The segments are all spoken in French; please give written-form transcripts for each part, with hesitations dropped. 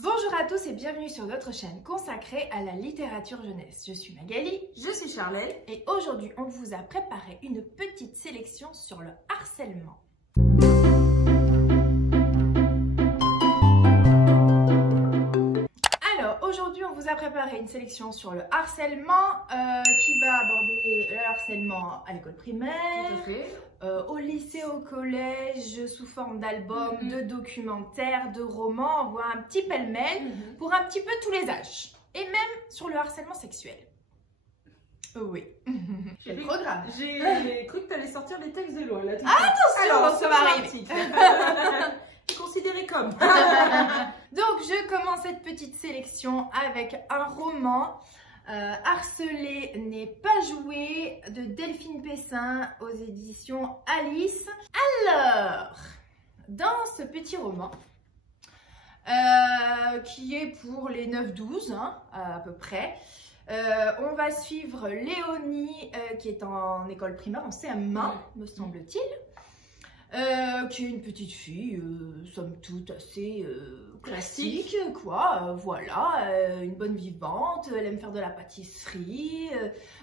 Bonjour à tous et bienvenue sur notre chaîne consacrée à la littérature jeunesse. Je suis Magali, je suis Charlène et aujourd'hui on vous a préparé une petite sélection sur le harcèlement. Alors aujourd'hui on vous a préparé une sélection sur le harcèlement qui va aborder le harcèlement à l'école primaire, tout à fait. Au lycée, au collège, sous forme d'albums, de documentaires, de romans, on voit un petit pêle-mêle pour un petit peu tous les âges. Et même sur le harcèlement sexuel. Oui. J'ai le programme. J'ai cru que tu allais sortir des textes de loi là. Attention, alors, ça va arriver. C'est considéré comme. Donc je commence cette petite sélection avec un roman. Harceler n'est pas joué de Delphine Pessin aux éditions Alice. Alors, dans ce petit roman, qui est pour les 9-12 hein, à peu près, on va suivre Léonie qui est en école primaire, en CM1 me semble-t-il. Qui est une petite fille, somme toute assez classique, quoi. Voilà, une bonne vivante, elle aime faire de la pâtisserie,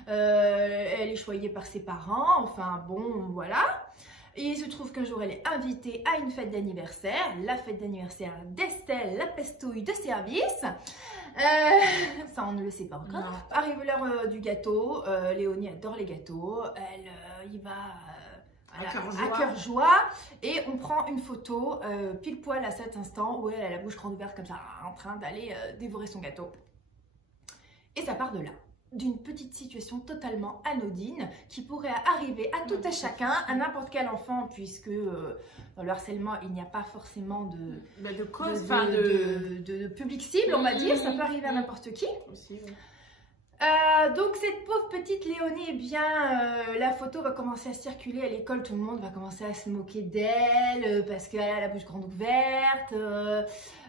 elle est choyée par ses parents, enfin bon, voilà. Et il se trouve qu'un jour, elle est invitée à une fête d'anniversaire, la fête d'anniversaire d'Estelle, la pestouille de service. Ça, on ne le sait pas encore. Non. Arrive l'heure du gâteau, Léonie adore les gâteaux, elle y va... à cœur joie, et on prend une photo pile poil à cet instant où elle a la bouche grande ouverte comme ça en train d'aller dévorer son gâteau, et ça part de là, d'une petite situation totalement anodine qui pourrait arriver à tout à chacun, à n'importe quel enfant, puisque dans le harcèlement il n'y a pas forcément de cause, de public cible, on va dire, ça peut arriver à n'importe qui aussi, oui. Donc cette pauvre petite Léonie, eh bien la photo va commencer à circuler à l'école, tout le monde va commencer à se moquer d'elle parce qu'elle a la bouche grande ouverte,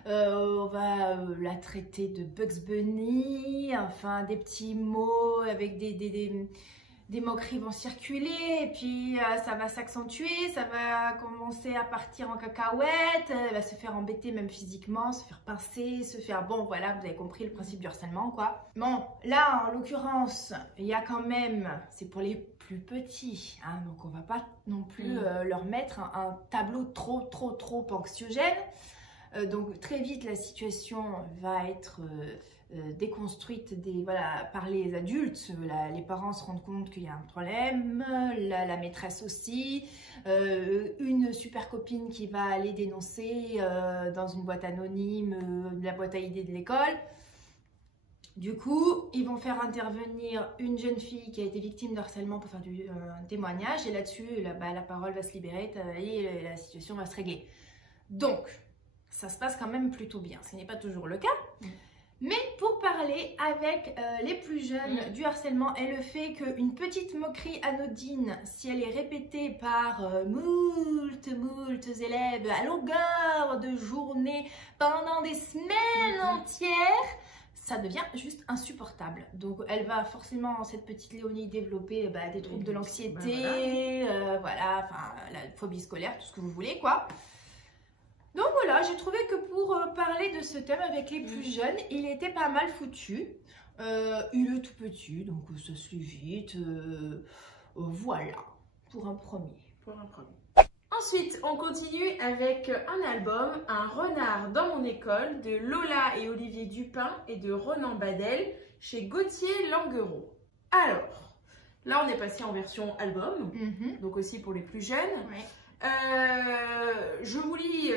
on va la traiter de Bugs Bunny, enfin des petits mots avec des moqueries vont circuler, et puis ça va s'accentuer, ça va commencer à partir en cacahuète, elle va se faire embêter même physiquement, se faire pincer, se faire... Bon voilà, vous avez compris le principe du harcèlement quoi. Bon, là en l'occurrence, il y a quand même, c'est pour les plus petits, hein, donc on va pas non plus leur mettre un tableau trop anxiogène. Donc très vite la situation va être... déconstruite par les adultes, les parents se rendent compte qu'il y a un problème, la maîtresse aussi, une super copine qui va aller dénoncer dans une boîte anonyme, la boîte à idées de l'école. Du coup, ils vont faire intervenir une jeune fille qui a été victime de harcèlement pour faire un témoignage, et là-dessus, la parole va se libérer et la situation va se régler. Donc, ça se passe quand même plutôt bien, ce n'est pas toujours le cas. Mais pour parler avec les plus jeunes du harcèlement et le fait qu'une petite moquerie anodine, si elle est répétée par moult élèves à longueur de journée pendant des semaines entières, ça devient juste insupportable. Donc elle va forcément, cette petite Léonie, développer des troubles de l'anxiété, voilà, enfin la phobie scolaire, tout ce que vous voulez quoi. Donc voilà, j'ai trouvé que pour parler de ce thème avec les plus jeunes, il était pas mal foutu. Il est tout petit, donc ça se lit vite. Voilà, pour un premier. Ensuite, on continue avec un album, Un renard dans mon école, de Lola et Olivier Dupin et de Ronan Badel, chez Gauthier Languereau. Alors, là on est passé en version album, donc aussi pour les plus jeunes. Ouais. Je vous lis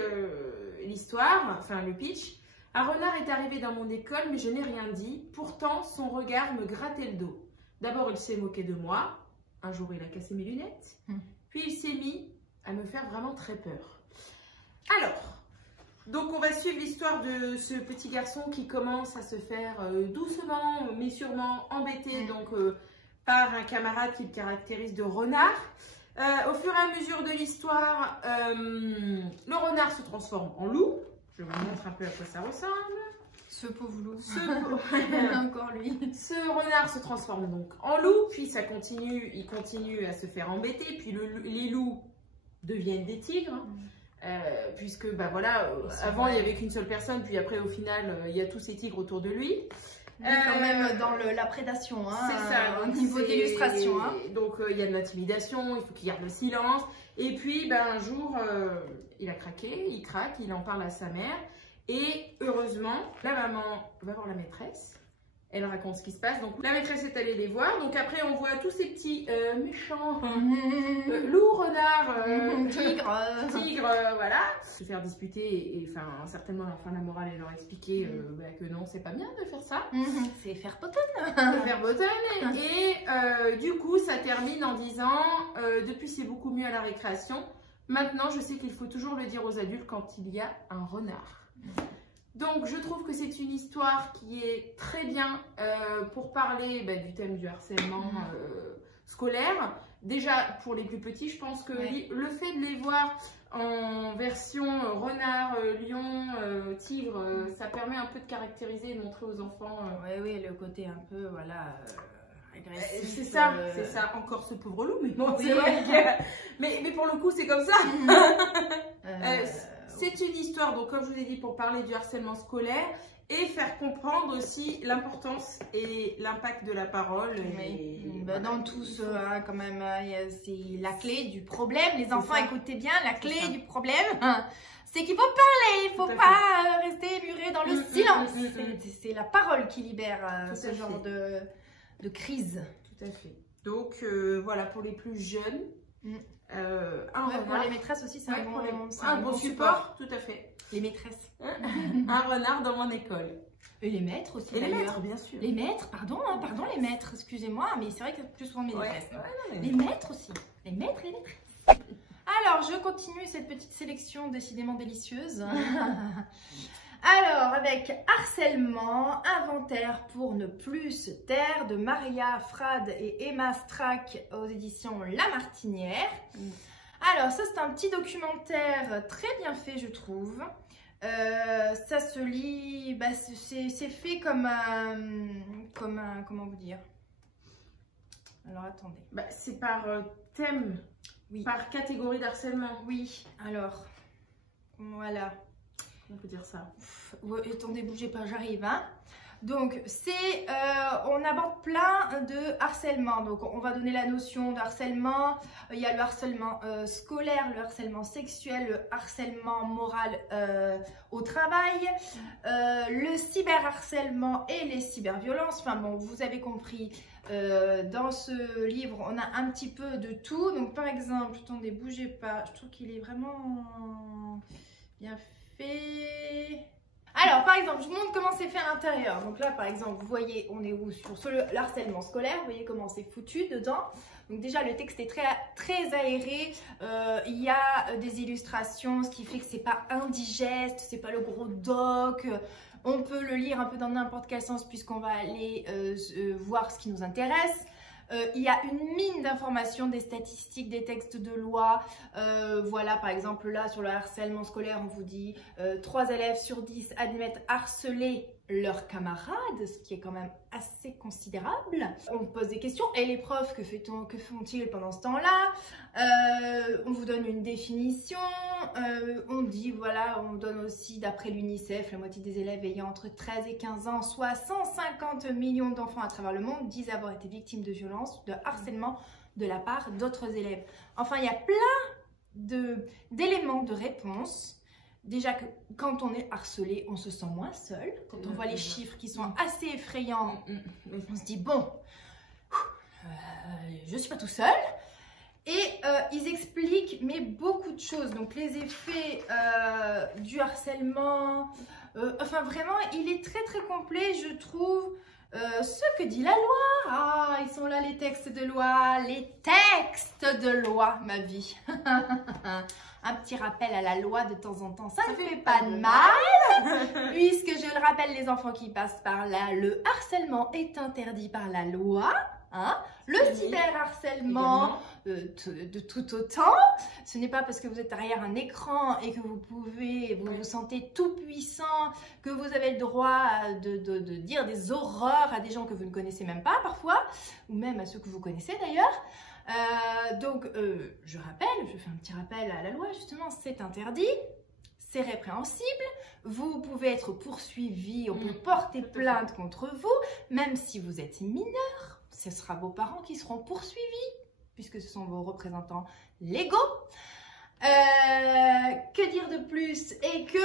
l'histoire, enfin le pitch. Un renard est arrivé dans mon école, mais je n'ai rien dit. Pourtant, son regard me grattait le dos. D'abord, il s'est moqué de moi. Un jour, il a cassé mes lunettes. Puis, il s'est mis à me faire vraiment très peur. Alors, donc on va suivre l'histoire de ce petit garçon qui commence à se faire doucement, mais sûrement embêter par un camarade qui le caractérise de renard. Au fur et à mesure de l'histoire, le renard se transforme en loup. Je vous montre un peu à quoi ça ressemble. Ce pauvre loup. Encore lui. Ce renard se transforme donc en loup, puis ça continue, il continue à se faire embêter, puis les loups deviennent des tigres. puisque bah voilà, avant il n'y avait qu'une seule personne, puis après au final il y a tous ces tigres autour de lui. Quand même dans la prédation, hein, c'est ça, au niveau d'illustration. Hein. Donc il y a de l'intimidation, il faut qu'il garde le silence. Et puis ben, un jour, il a craqué, il craque, il en parle à sa mère. Et heureusement, la maman va voir la maîtresse. Elle raconte ce qui se passe. Donc la maîtresse est allée les voir. Donc après, on voit tous ces petits méchants loups, renards, tigres, voilà. Se faire disputer et enfin certainement à la fin la morale et leur expliquer que non, c'est pas bien de faire ça. C'est faire potonne. Faire botonne. Et du coup, ça termine en disant depuis c'est beaucoup mieux à la récréation. Maintenant, je sais qu'il faut toujours le dire aux adultes quand il y a un renard. Donc, je trouve que c'est une histoire qui est très bien pour parler du thème du harcèlement scolaire. Déjà, pour les plus petits, je pense que le fait de les voir en version renard, lion, tigre, ça permet un peu de caractériser et de montrer aux enfants. Oui, le côté un peu, voilà, agressif. C'est ça, c'est ça. Encore ce pauvre loup, mais bon, c'est vrai que... mais pour le coup, c'est comme ça. C'est une histoire, donc comme je vous ai dit, pour parler du harcèlement scolaire et faire comprendre aussi l'importance et l'impact de la parole. Dans tout ce, quand même, c'est la clé du problème. Les enfants, écoutez bien, la clé du problème, c'est qu'il faut parler, il ne faut pas rester muré dans le silence. C'est la parole qui libère ce genre de crise. Tout à fait. Donc voilà, pour les plus jeunes. Pour les maîtresses aussi, c'est un bon support. Tout à fait. Les maîtresses. Un renard dans mon école. Et les maîtres aussi. Et les maîtres, bien sûr. Les maîtres, pardon les maîtres, excusez-moi, mais c'est vrai que plus souvent mes maîtresses. Les maîtres aussi. Les maîtres et les maîtresses. Alors, je continue cette petite sélection décidément délicieuse. Alors, avec harcèlement, inventaire pour ne plus se taire de Maria Frade et Emma Strack aux éditions La Martinière. Alors, ça c'est un petit documentaire très bien fait, je trouve. Ça se lit, c'est fait comme un, comment vous dire? Alors, attendez. C'est par thème, par catégorie d'harcèlement. Oui, alors, voilà. On peut dire ça. Attendez, bougez pas, j'arrive. Hein. Donc, on aborde plein de harcèlement. Donc, on va donner la notion de harcèlement. Il y a le harcèlement scolaire, le harcèlement sexuel, le harcèlement moral au travail, le cyberharcèlement et les cyberviolences. Enfin bon, vous avez compris. Dans ce livre, on a un petit peu de tout. Donc, par exemple, attendez, bougez pas. Je trouve qu'il est vraiment bien fait. Alors, par exemple, je vous montre comment c'est fait à l'intérieur. Donc là, par exemple, vous voyez, on est où sur le harcèlement scolaire. Vous voyez comment c'est foutu dedans. Donc déjà, le texte est très aéré. Il y a des illustrations, ce qui fait que c'est pas indigeste, c'est pas le gros doc. On peut le lire un peu dans n'importe quel sens puisqu'on va aller voir ce qui nous intéresse. Il y a une mine d'informations, des statistiques, des textes de loi. Voilà, par exemple, là, sur le harcèlement scolaire, on vous dit 3 élèves sur 10 admettent harceler leurs camarades, ce qui est quand même assez considérable. On pose des questions. Et les profs, que font-ils pendant ce temps-là? On vous donne une définition. On dit, voilà, on donne aussi, d'après l'UNICEF, la moitié des élèves ayant entre 13 et 15 ans, soit 150 millions d'enfants à travers le monde, disent avoir été victimes de violences, de harcèlement de la part d'autres élèves. Enfin, il y a plein d'éléments de réponse. Déjà que quand on est harcelé, on se sent moins seul. Quand on voit les chiffres qui sont assez effrayants, on se dit bon, je suis pas tout seul. Et ils expliquent mais beaucoup de choses. Donc les effets du harcèlement. Enfin vraiment, il est très complet, je trouve. Ce que dit la loi. Ah, ils sont là les textes de loi. Les textes de loi, ma vie. Un petit rappel à la loi de temps en temps, ça ne fait pas de mal. Puisque je le rappelle, les enfants qui passent par là, le harcèlement est interdit par la loi. Hein? Le cyberharcèlement de tout autant. Ce n'est pas parce que vous êtes derrière un écran et que vous vous sentez tout puissant que vous avez le droit de dire des horreurs à des gens que vous ne connaissez même pas parfois, ou même à ceux que vous connaissez d'ailleurs. Donc, je fais un petit rappel à la loi, justement, c'est interdit, c'est répréhensible, vous pouvez être poursuivi, on peut porter plainte contre vous, même si vous êtes mineur, ce sera vos parents qui seront poursuivis, puisque ce sont vos représentants légaux. Que dire de plus? Et que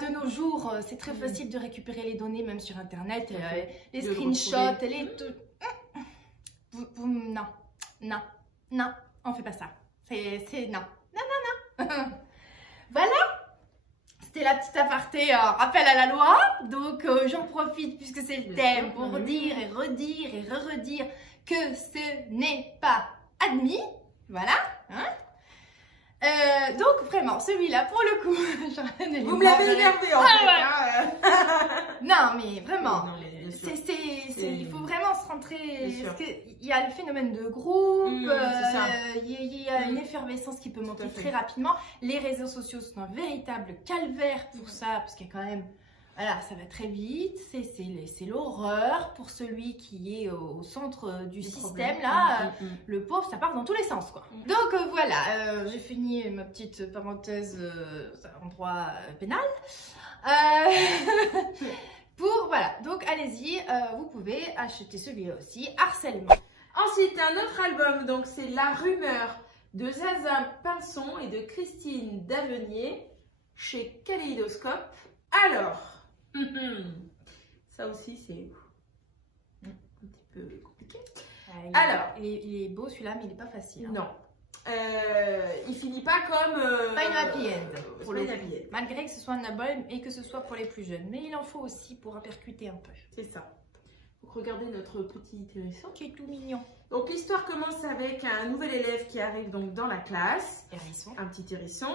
de nos jours, c'est très facile de récupérer les données, même sur Internet, les screenshots, non, on fait pas ça. C'est non. Voilà, c'était la petite aparté rappel à la loi. Donc j'en profite puisque c'est le thème pour dire et redire et redire que ce n'est pas admis. Voilà. Donc vraiment, celui-là, pour le coup, vous me l'avez énervé en fait. Non, mais vraiment, non, il faut vraiment se rentrer, parce qu'il y a le phénomène de groupe, il y a une effervescence qui peut monter très rapidement. Les réseaux sociaux sont un véritable calvaire pour ça, parce qu'il y a quand même, voilà, ça va très vite, c'est l'horreur pour celui qui est au centre du système, là, le pauvre, ça part dans tous les sens, quoi. Donc voilà, j'ai fini ma petite parenthèse en droit pénal. Voilà, donc allez-y, vous pouvez acheter celui-là aussi, Harcèlement. Ensuite, un autre album, donc c'est La Rumeur de Zaza Pinson et de Christine Davenier chez Kaléidoscope. Alors, ça aussi c'est un petit peu compliqué. Alors, il est beau celui-là, mais il n'est pas facile. Hein. Non. Il finit pas comme pas une happy end, malgré que ce soit un album et que ce soit pour les plus jeunes, mais il en faut aussi pour percuter un peu. C'est ça. Donc regardez notre petit hérisson qui est tout mignon. Donc l'histoire commence avec un nouvel élève qui arrive donc dans la classe, un petit hérisson.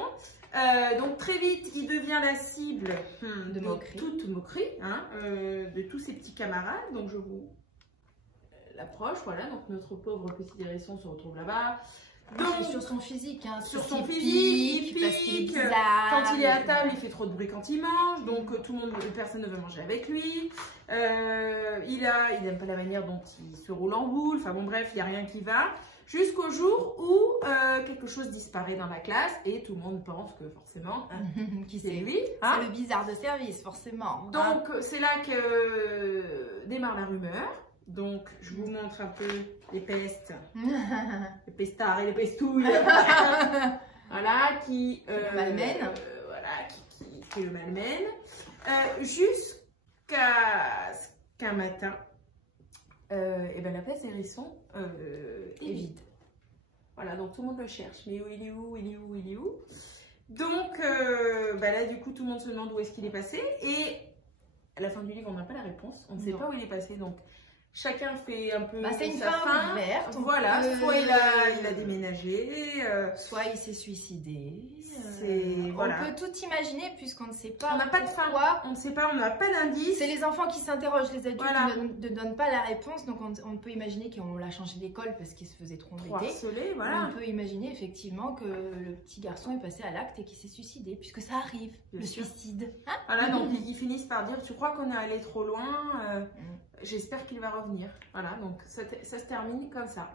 Donc très vite il devient la cible de toute moquerie, de tous ses petits camarades. Donc je vous l'approche, voilà. Donc notre pauvre petit hérisson se retrouve là-bas. Donc, sur son physique, sur son physique, parce qu'il est bizarre. Quand il est à table, il fait trop de bruit quand il mange, donc personne ne veut manger avec lui. Il n'aime pas la manière dont il se roule en boule, enfin bon bref, il n'y a rien qui va. Jusqu'au jour où quelque chose disparaît dans la classe et tout le monde pense que forcément, c'est lui. C'est le bizarre de service, forcément. Donc c'est là que démarre la rumeur. Donc, je vous montre un peu les pestes, les pestards et les pestouilles, voilà, qui le malmènent. Qui le malmène, jusqu'à ce qu'un matin, et ben la place hérisson est vide. Voilà, donc tout le monde le cherche. Mais il est où? Donc, là, du coup, tout le monde se demande où est-ce qu'il est passé. Et à la fin du livre, on n'a pas la réponse. On ne sait pas où il est passé. Donc, chacun fait un peu c'est une sa fin ouverte. Voilà, soit il a déménagé, soit il s'est suicidé. Voilà. On peut tout imaginer puisqu'on ne sait pas. On n'a pas de fin. On ne sait pas, on n'a pas d'indice. C'est les enfants qui s'interrogent, les adultes ne donnent pas la réponse. Donc on peut imaginer qu'on l'a changé d'école parce qu'il se faisait trop embêter. Voilà. On peut imaginer effectivement que le petit garçon est passé à l'acte et qu'il s'est suicidé, puisque ça arrive, le suicide. Voilà, donc ils finissent par dire, tu crois qu'on est allé trop loin, j'espère qu'il va revenir. Voilà, donc ça se termine comme ça.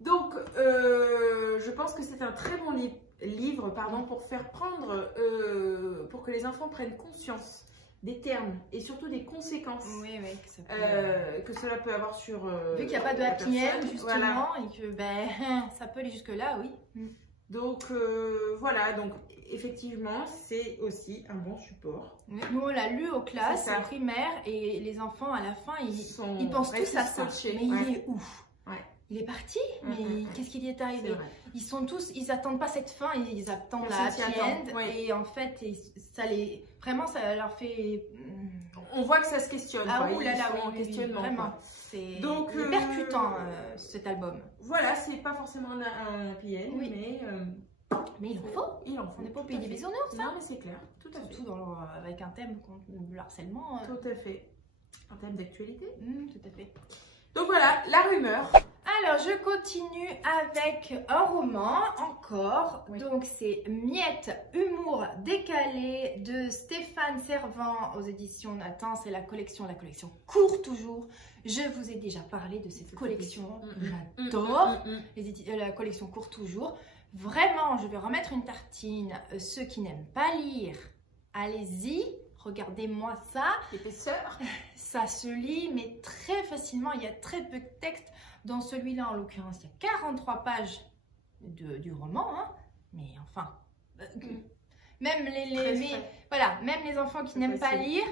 Donc, je pense que c'est un très bon livre pour faire prendre, pour que les enfants prennent conscience des termes et surtout des conséquences que cela peut avoir sur vu qu'il n'y a pas de happy end justement, et que ça peut aller jusque là, oui. Donc voilà, donc effectivement c'est aussi un bon support. Nous on l'a lu aux classes primaires et les enfants à la fin ils pensent tous à ça. Mais il est où? Il est parti, mais qu'est-ce qui lui est arrivé? Ils sont tous, ils attendent pas cette fin, ils attendent la happy end. Et en fait, vraiment, ça leur fait. On voit que ça se questionne. Questionnement. Vraiment. C'est percutant cet album. Voilà, c'est pas forcément un happy end, mais il en faut. On n'est pas au pays des bisounours, ça. Non, mais c'est clair. Tout à fait. Surtout avec un thème contre le harcèlement. Tout à fait. Un thème d'actualité. Tout à fait. Donc voilà, la rumeur. Alors, je continue avec un roman encore. Oui. Donc, c'est Miette, humour décalé de Stéphane Servant aux éditions Nathan. C'est la collection court toujours. Je vous ai déjà parlé de cette collection que j'adore. La collection court toujours. Vraiment, je vais remettre une tartine. Ceux qui n'aiment pas lire, allez-y. Regardez-moi ça. L'épaisseur. Ça se lit, mais très facilement. Il y a très peu de texte. Dans celui-là, en l'occurrence, il y a 43 pages du roman. Hein. Mais enfin, même même les enfants qui n'aiment pas lire,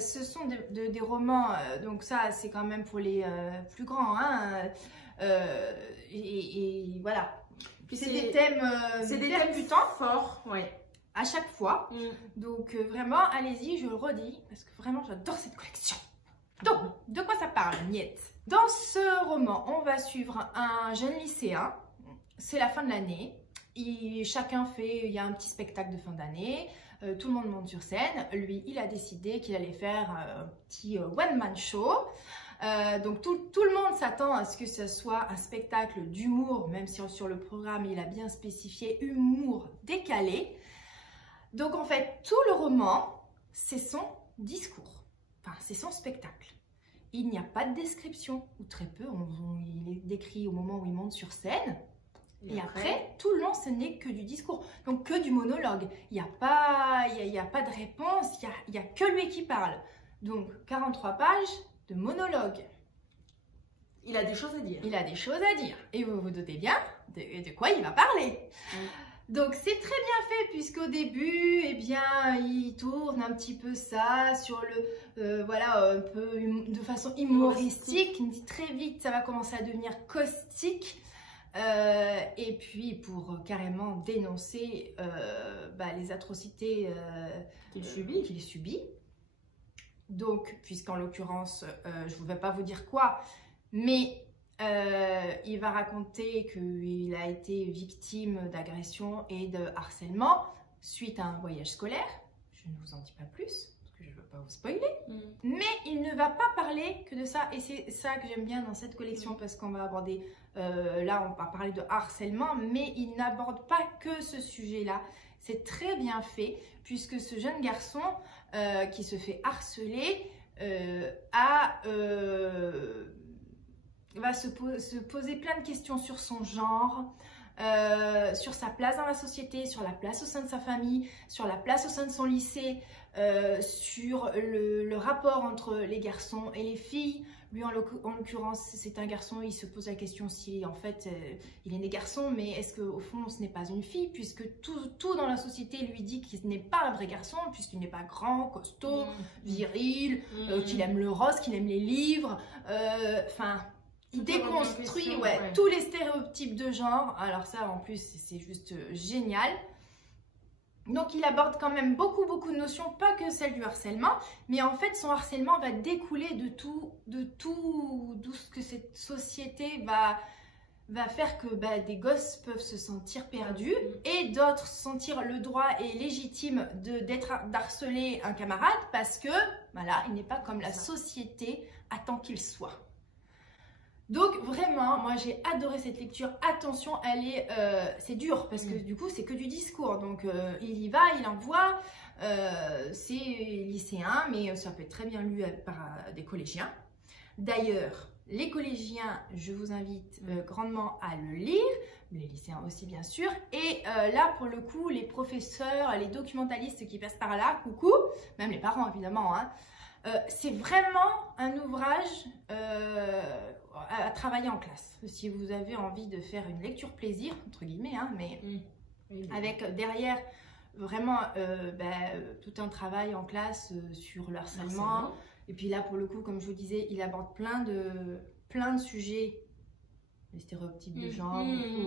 ce sont des romans. Donc ça, c'est quand même pour les plus grands. Hein. Et voilà. C'est des thèmes percutants forts. Ouais. À chaque fois. Donc vraiment, allez-y, je le redis, parce que vraiment, j'adore cette collection. Donc, de quoi ça parle, Miette? Dans ce roman, on va suivre un jeune lycéen. C'est la fin de l'année. Il y a un petit spectacle de fin d'année. Tout le monde monte sur scène. Lui, il a décidé qu'il allait faire un petit one-man show. Donc tout le monde s'attend à ce que ce soit un spectacle d'humour, même si sur le programme, il a bien spécifié humour décalé. Donc en fait, tout le roman, c'est son discours. Enfin, c'est son spectacle. Il n'y a pas de description, ou très peu. Il est décrit au moment où il monte sur scène. Et après, tout le long, ce n'est que du discours. Donc, que du monologue. Il n'y a pas de réponse, il n'y a que lui qui parle. Donc, 43 pages de monologue. Il a des choses à dire. Il a des choses à dire. Et vous vous doutez bien de quoi il va parler. Donc c'est très bien fait puisqu'au début, eh bien, il tourne un petit peu ça sur un peu de façon humoristique. Très vite, ça va commencer à devenir caustique. Et puis pour carrément dénoncer les atrocités qu'il subit. Donc, puisqu'en l'occurrence, je ne vais pas vous dire quoi, mais il va raconter qu'il a été victime d'agression et de harcèlement suite à un voyage scolaire. Je ne vous en dis pas plus, parce que je ne veux pas vous spoiler. Mais il ne va pas parler que de ça. Et c'est ça que j'aime bien dans cette collection, parce qu'on va aborder, là on va parler de harcèlement, mais il n'aborde pas que ce sujet-là. C'est très bien fait, puisque ce jeune garçon qui se fait harceler va se poser plein de questions sur son genre, sur sa place dans la société, sur la place au sein de sa famille, sur la place au sein de son lycée, sur le rapport entre les garçons et les filles. Lui, en l'occurrence, c'est un garçon, il se pose la question si, en fait, il est né garçon, mais est-ce qu'au fond, ce n'est pas une fille, puisque tout dans la société lui dit qu'il n'est pas un vrai garçon, puisqu'il n'est pas grand, costaud, viril, qu'il aime le rose, qu'il aime les livres, il déconstruit tous les stéréotypes de genre. Alors ça, en plus, c'est juste génial. Donc, il aborde quand même beaucoup de notions, pas que celle du harcèlement, mais en fait, son harcèlement va découler de tout ce que cette société va faire que des gosses peuvent se sentir perdus et d'autres sentir le droit et légitime d'harceler un camarade parce que, voilà, il n'est pas comme la société attend qu'il soit. Donc vraiment, moi j'ai adoré cette lecture. Attention, c'est dur parce que du coup c'est que du discours. Donc il y va, il envoie. C'est lycéen, mais ça peut être très bien lu par des collégiens. D'ailleurs, les collégiens, je vous invite grandement à le lire. Les lycéens aussi bien sûr. Et là pour le coup, les professeurs, les documentalistes qui passent par là, coucou, même les parents évidemment, hein. C'est vraiment un ouvrage à travailler en classe. Si vous avez envie de faire une lecture plaisir, entre guillemets, hein, mais avec derrière vraiment tout un travail en classe sur le harcèlement. Et puis là, pour le coup, comme je vous disais, il aborde plein de sujets, les stéréotypes de genre,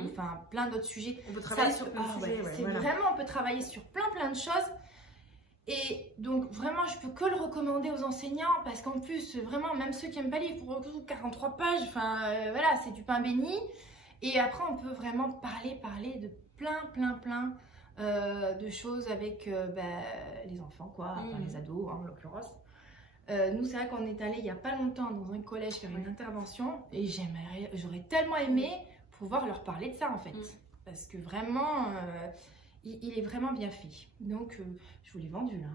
enfin plein d'autres sujets. On peut travailler sur plein de sujets. Vraiment, on peut travailler sur plein de choses. Et donc vraiment, je peux que le recommander aux enseignants parce qu'en plus, vraiment, même ceux qui n'aiment pas lire, pour 43 pages, enfin voilà, c'est du pain béni. Et après, on peut vraiment parler de plein de choses avec les enfants, quoi, enfin les ados en l'occurrence. Nous, c'est vrai qu'on est allé il n'y a pas longtemps dans un collège faire une intervention et j'aurais tellement aimé pouvoir leur parler de ça en fait. Parce que vraiment, il est vraiment bien fait. Donc, je vous l'ai vendu là.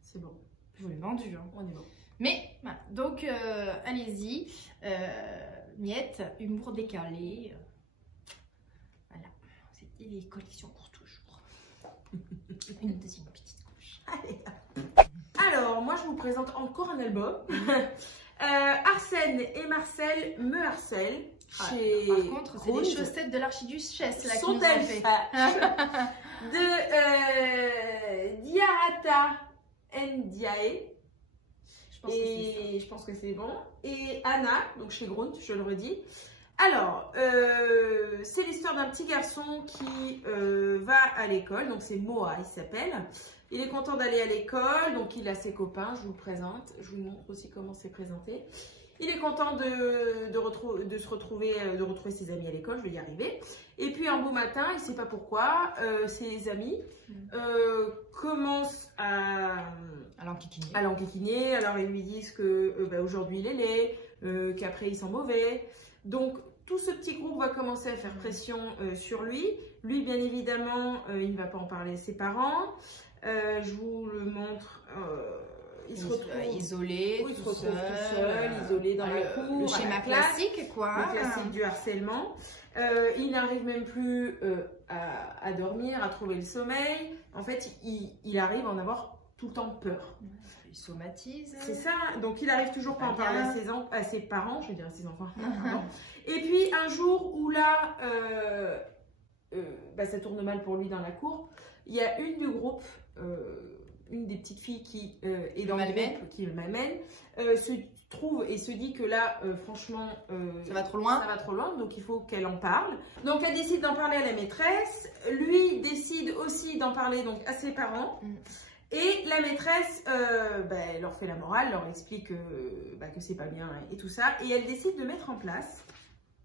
C'est bon. Je vous l'ai vendu. Hein. On est bon. Mais, voilà. Donc, allez-y. Miette, humour décalé. Voilà. C'est les collections pour toujours. Une deuxième petite couche. Allez. Alors, moi, je vous présente encore un album. Arsène et Marcel me harcèlent. Chez Par contre, c'est les chaussettes de l'archiduchesse là qui nous ont fait. De Diarata Ndiaye. Je pense que c'est bon. Et Anna, donc chez Grunt, je le redis. Alors, c'est l'histoire d'un petit garçon qui va à l'école. Donc, c'est Moa, il s'appelle. Il est content d'aller à l'école. Donc, il a ses copains. Je vous le présente. Je vous montre aussi comment c'est présenté. Il est content de retrouver ses amis à l'école. Je vais y arriver. Et puis, un beau matin, il ne sait pas pourquoi, ses amis commencent à l'enquiquiner. Alors, ils lui disent que aujourd'hui, il est laid, qu'après, ils sont mauvais. Donc, tout ce petit groupe va commencer à faire pression sur lui. Lui, bien évidemment, il ne va pas en parler à ses parents. Je vous le montre. Il se retrouve isolé, tout seul, isolé dans la cour. Le schéma classique, quoi. Le classique du harcèlement. Il n'arrive même plus à dormir, à trouver le sommeil. En fait, il arrive à en avoir tout le temps peur. Il somatise. C'est ça. Donc, il n'arrive toujours pas à en parler à ses parents. Je vais dire à ses enfants. Et puis, un jour où là, ça tourne mal pour lui dans la cour, il y a une du groupe, une des petites filles qui est dans le groupe, qui le malmène, se trouve et se dit que là, franchement, ça va trop loin. Ça va trop loin, donc il faut qu'elle en parle. Donc, elle décide d'en parler à la maîtresse. Lui décide aussi d'en parler donc à ses parents. Et la maîtresse elle leur fait la morale, leur explique que c'est pas bien et tout ça. Et elle décide de mettre en place,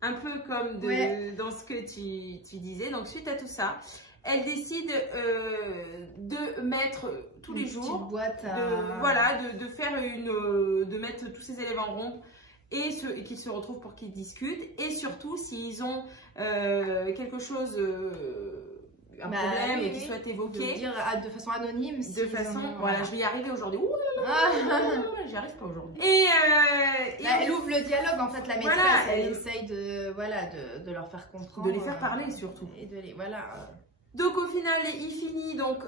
un peu comme dans ce que tu disais. Donc, suite à tout ça, elle décide de mettre tous les jours, de faire de mettre tous ses élèves en rond et qu'ils se retrouvent pour qu'ils discutent. Et surtout, s'ils ont quelque chose, un problème et qu'ils souhaitent évoquer. De dire de façon anonyme. Voilà, je vais y arriver aujourd'hui. J'y arrive pas aujourd'hui. Elle ouvre le dialogue, en fait, la maîtresse. Elle essaye de leur faire comprendre. De les faire parler surtout. Et de les, Donc au final, il finit, donc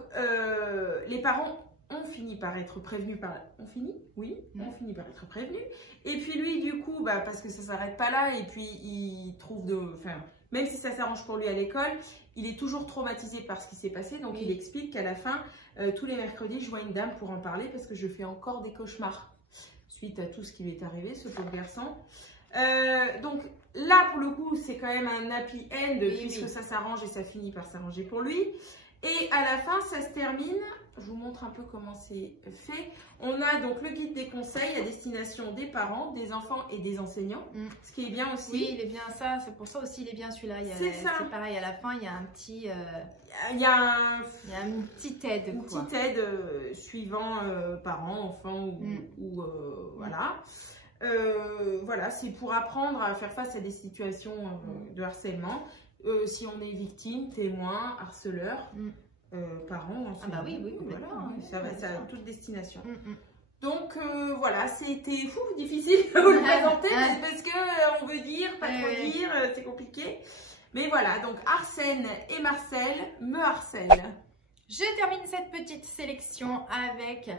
les parents ont fini par être prévenus par... On finit par être prévenus. Et puis lui, du coup, parce que ça s'arrête pas là, et puis il trouve même si ça s'arrange pour lui à l'école, il est toujours traumatisé par ce qui s'est passé. Donc il explique qu'à la fin, tous les mercredis, je vois une dame pour en parler parce que je fais encore des cauchemars suite à tout ce qui lui est arrivé, ce pauvre garçon. Donc là, pour le coup, c'est quand même un happy end puisque ça s'arrange et ça finit par s'arranger pour lui. Et à la fin, ça se termine. Je vous montre un peu comment c'est fait. On a donc le guide des conseils à destination des parents, des enfants et des enseignants. Ce qui est bien aussi. Oui, il est bien ça. C'est pour ça aussi il est bien celui-là. C'est pareil, à la fin, il y a un petit... Il y a une petite aide. Petite aide suivant parents, enfants ou voilà. Voilà, c'est pour apprendre à faire face à des situations de harcèlement. Si on est victime, témoin, harceleur, parents, oui, voilà, ça va à toute destination. Donc voilà, c'était difficile de vous le présenter parce que on veut dire, pas trop dire, c'est compliqué. Mais voilà, donc Arsène et Marcel me harcèlent. Je termine cette petite sélection avec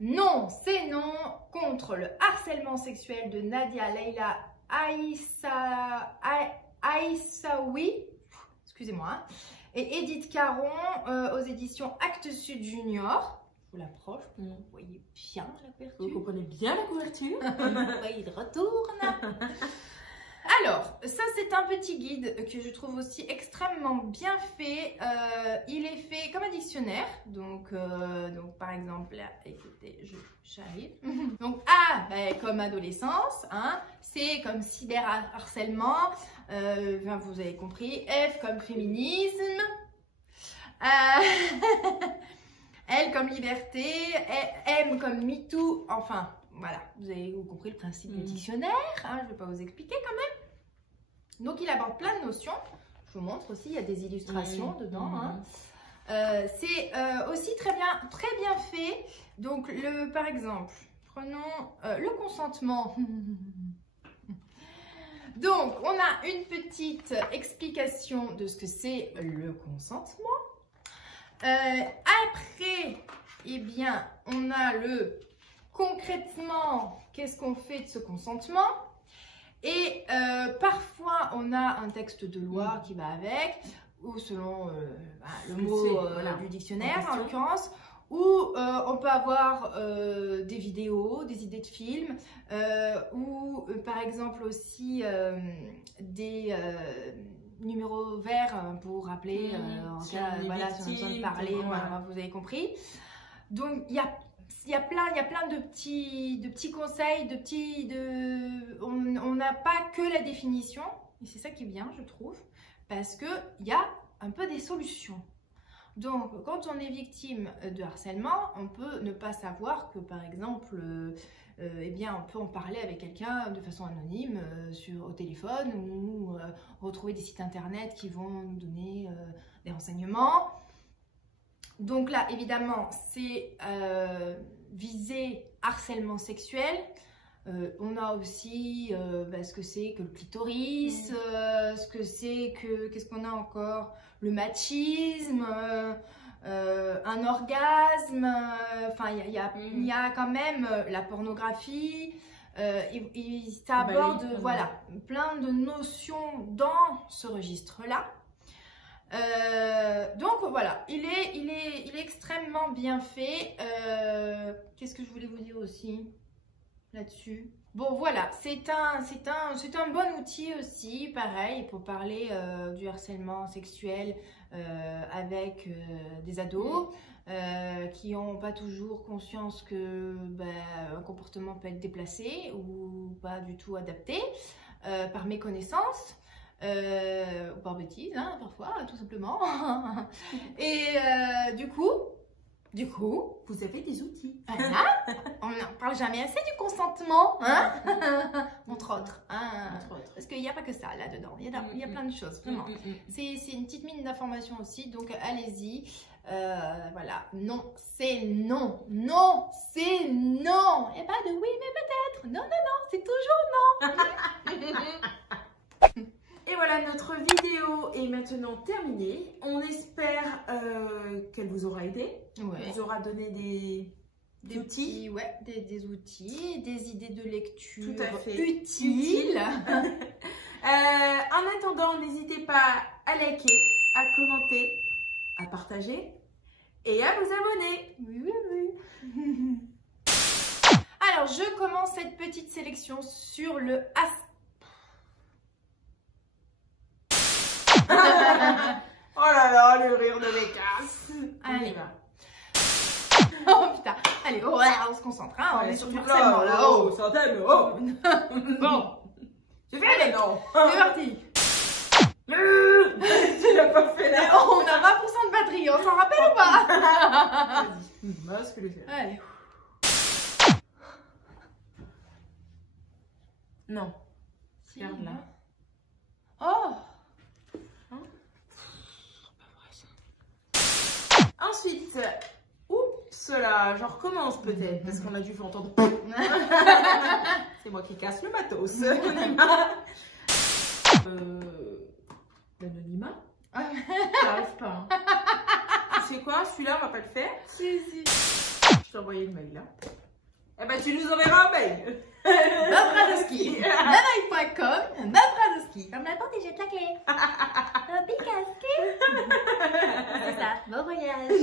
Non, c'est non contre le harcèlement sexuel de Nadia Leila Aïssaoui, excusez-moi, et Edith Caron aux éditions Actes Sud Junior. Je vous l'approche, vous voyez bien la couverture. Vous comprenez bien la couverture. Il retourne. Alors, ça c'est un petit guide que je trouve aussi extrêmement bien fait. Il est fait comme un dictionnaire. Donc par exemple, là, écoutez, j'arrive. Donc A, comme adolescence, hein, C comme cyberharcèlement, vous avez compris. F comme féminisme. L comme liberté, M comme MeToo, enfin, voilà, vous avez compris le principe du dictionnaire, hein, je ne vais pas vous expliquer quand même. Donc, il aborde plein de notions. Je vous montre aussi, il y a des illustrations dedans. Hein. C'est aussi très bien fait. Donc, par exemple, prenons le consentement. Donc, on a une petite explication de ce que c'est le consentement. Après, eh bien, on a concrètement, qu'est-ce qu'on fait de ce consentement? Et parfois, on a un texte de loi qui va avec, ou selon le mot du dictionnaire en l'occurrence, ou on peut avoir des vidéos, des idées de films, ou par exemple aussi des numéros verts pour rappeler en cas, voilà, si on a besoin de parler, voilà, vous avez compris. Donc il y a plein de petits conseils, on n'a pas que la définition, et c'est ça qui est bien, je trouve, parce qu'il y a un peu des solutions. Donc, quand on est victime de harcèlement, on peut ne pas savoir que, par exemple, eh bien, on peut en parler avec quelqu'un de façon anonyme au téléphone ou retrouver des sites internet qui vont nous donner des renseignements. Donc là, évidemment, c'est visé harcèlement sexuel. On a aussi ce que c'est que le clitoris, ce que c'est que, qu'est-ce qu'on a encore, le machisme, un orgasme, enfin il y a quand même la pornographie, ça aborde voilà, plein de notions dans ce registre-là. Donc voilà, il est extrêmement bien fait. Qu'est-ce que je voulais vous dire aussi là-dessus? Bon voilà, c'est un bon outil aussi, pareil, pour parler du harcèlement sexuel avec des ados qui n'ont pas toujours conscience que un comportement peut être déplacé ou pas du tout adapté par méconnaissance. Ou par bêtise, hein, parfois, tout simplement. Et du coup, vous avez des outils. Voilà. On n'en parle jamais assez du consentement, hein. Entre autres. Hein. Parce qu'il n'y a pas que ça là-dedans. Il y a plein de choses, vraiment. C'est une petite mine d'informations aussi, donc allez-y. Voilà. Non, c'est non. Non, c'est non. Et pas de oui, mais peut-être. Non, non, non, c'est toujours non. Et voilà, notre vidéo est maintenant terminée. On espère qu'elle vous aura aidé. Ouais. Vous aura donné des outils. Ouais, des outils, des idées de lecture tout à fait utiles. En attendant, n'hésitez pas à liker, à commenter, à partager et à vous abonner. Oui, oui, oui. Alors, je commence cette petite sélection sur le oh là là, le rire de Bécasse. Allez. Oh putain. Allez, on se concentre. Hein, on est sur du harcèlement là. Oh, centaine. Oh. Bon. Je fais allez, non. C'est parti. Tu l'as pas fait là. Oh, on a 20% de batterie, on s'en rappelle ou pas? Masque le fait. Allez. Non. Regarde là. Oh. Ensuite, oups là, j'en recommence peut-être parce qu'on a dû entendre. C'est moi qui casse le matos. L'anonymat. J'arrive pas. Hein. Tu sais quoi, celui-là on va pas le faire. Si, si. Je t'ai envoyé le mail là. Eh ben tu nous enverras un mail. Navradoski. Nanaï.com. Navradoski. Comme la porte et jette la clé. C'est ça. Bon voyage.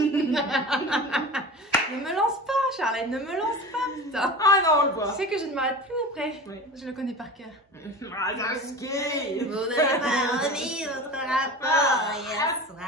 Ne me lance pas, Charlotte. Ne me lance pas, putain. Ah non, on le voit. Tu sais que je ne m'arrête plus après. Oui. Je le connais par cœur. Navradoski. Vous n'avez pas remis votre rapport hier soir.